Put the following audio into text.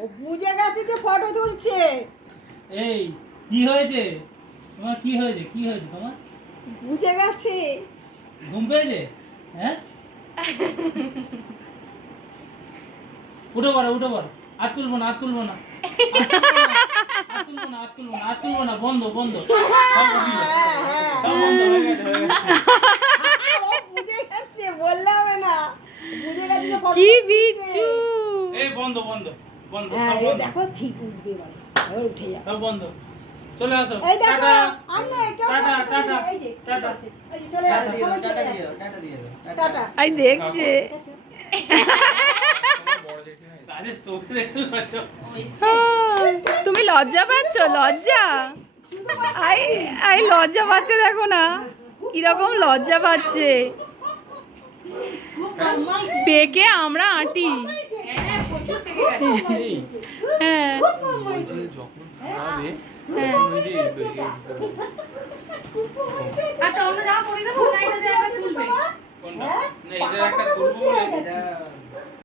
ও বুঝে গেছে যে ফটো তুলছে। এই কি হয়েছে তোমার? কি হয়েছে তোমার? বুঝে গেছে। ঘুম পেয়েছে? হ্যাঁ, উঠে পড়ো। আর তুলবো না। বন্ধ সব বন্ধ হয়ে গেছে। ও বুঝে গেছে, বললে হবে না। বুঝে গেছে যে ফটো কি তুলছে। বিচ্ছু! এই বন্ধ হ্যাঁ, সব এই বন্ধ। দেখো ঠিক উঠবে এবারে। এবার উঠে যাবে। সব বন্ধ। চলে আসো। এই দেখো, টাটা। আর না, এটাও টাটা, ফটো তুলবে। টাটা, এই যে, টাটা। এই যে চলে যাচ্ছে, সবাই চলে যাচ্ছে। টাটা। আই দেখছে। ঠিক আছে? রাজেশ, তোকে দেখতে পাচ্ছ? তুমি লজ্জা পাচ্ছ? লজ্জা? আই আই লজ্জা পাচ্ছে, দেখো না কিরকম লজ্জা পাচ্ছে। পেকে আমরা আঁটি। হ্যাঁ, প্রচুর পেকে গেছে। হ্যাঁ, খুব কম হয়েছে। যখন খাওয়াবে হ্যাঁ। তখন ওই যে আচ্ছা, আমরা